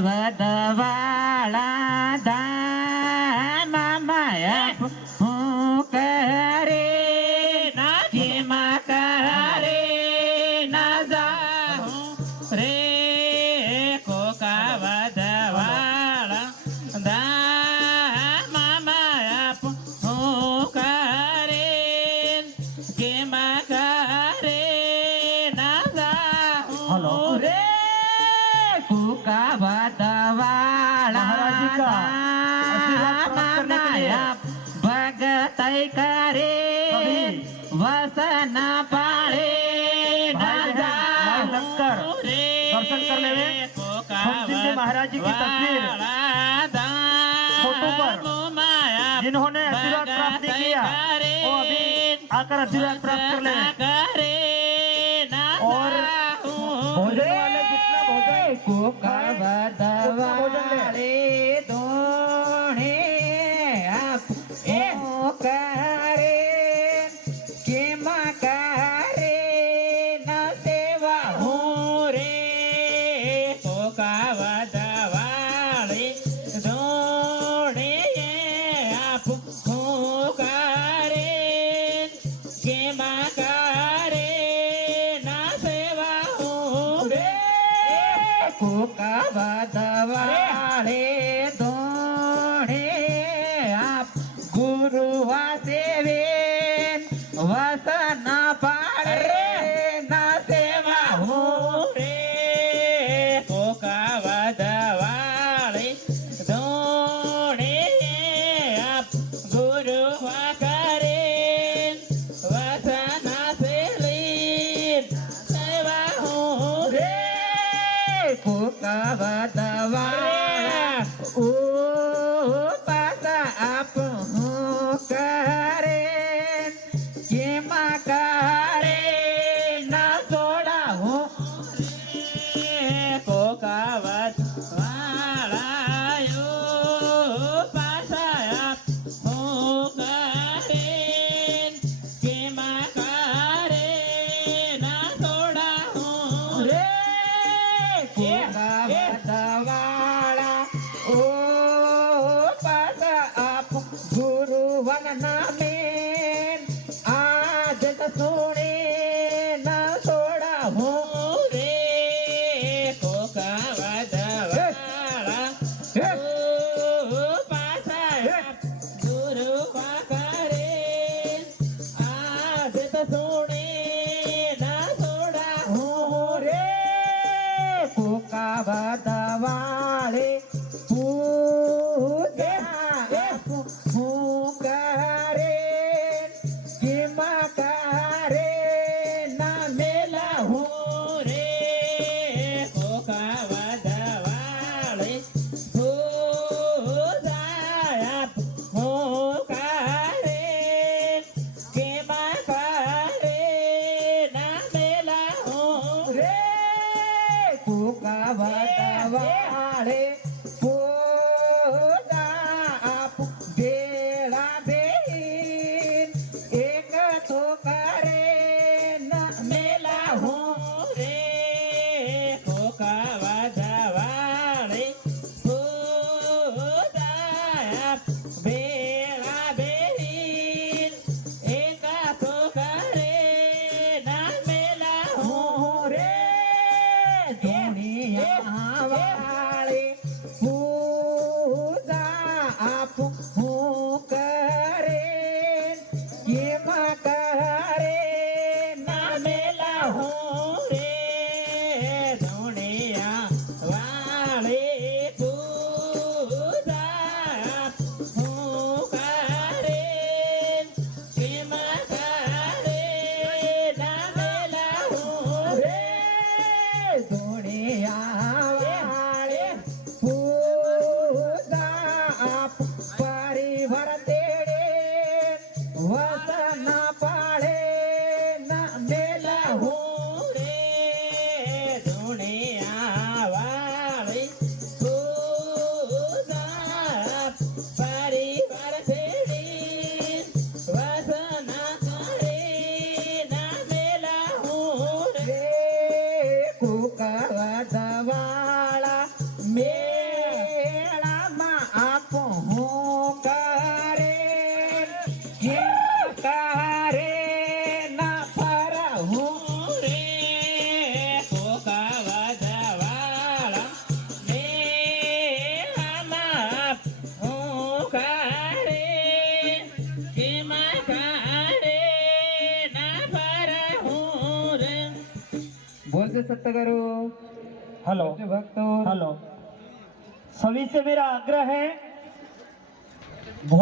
વધવાળા ધામમાં માયા હું કરે નાથીમાં કરે ના જાઉં રે કોકા વધવાળા ધામમાં માયા હું કરે કેમાં કરે ના જાઉં રે कोका बदवाला भगत करे वसन पाले लंकर दर्शन कर ले महाराज जी की तस्वीर फोटो पर जिन्होंने आशीर्वाद प्राप्त किया वो अभी आकर आशीर्वाद प्राप्त कर ले और भोजन वाले जितना भोजन कोका बदवाले दोणे आप करे के करे न सेवा हूँ रे कोका बदवाले दोणे आप करे के करे न सेवा हूँ रे कोका बदवाले दोणे आप गुरु वासेवे वसन पाड़े न सेवा हो रे कोका बदवाले दोणे आप गुरु करे वसन सेवी सेवा हो रे कोका बदवाला ओ पासा आप હું કરે કેમાં કરે ના છોડા હું કોકા બદવાળાયો પાસા આપ હું કરે કેમાં કરે ના છોડા હું રે કોકા બદવાળા बोलते सत्य हेलो भक्तों हेलो, सभी से मेरा आग्रह है